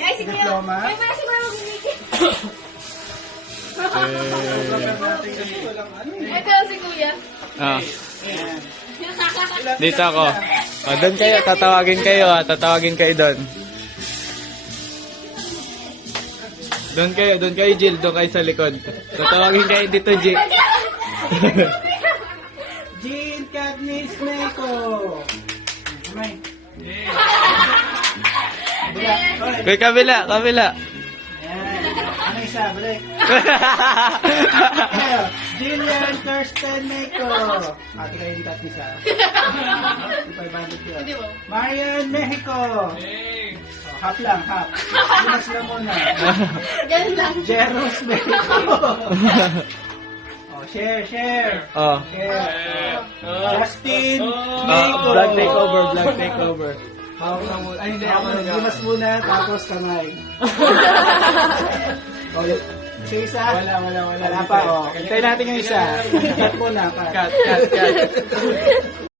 Ay, si Kuya. Diploma. Ay, para si Kuya mag-imigit. Ito si Kuya. Ah. Dito ako. O, doon kayo. Tatawagin kayo ha. Tatawagin kayo doon. Doon kayo Jill. Doon kayo sa likod. Tatawagin kayo dito Jill. Jill Cadnis Meco. Kamay. Kay kabila. Ayan. Ano isa? Balik. Ayan. Jillian Kirsten Meco. Ate kayo yung Cadnis ha. 500 yun. Hindi mo. Marian Mexico. Half lang, half. Limas lang muna. Ganun lang. Jeros Mexico. Share. Oh. Share. Justin Ah, Mexico. vlog takeover. Ay, hindi ako. Limas muna, tapos kamay. Isa. Wala pa, oh. Hintayin natin yung isa. Cut muna, cut. Cut.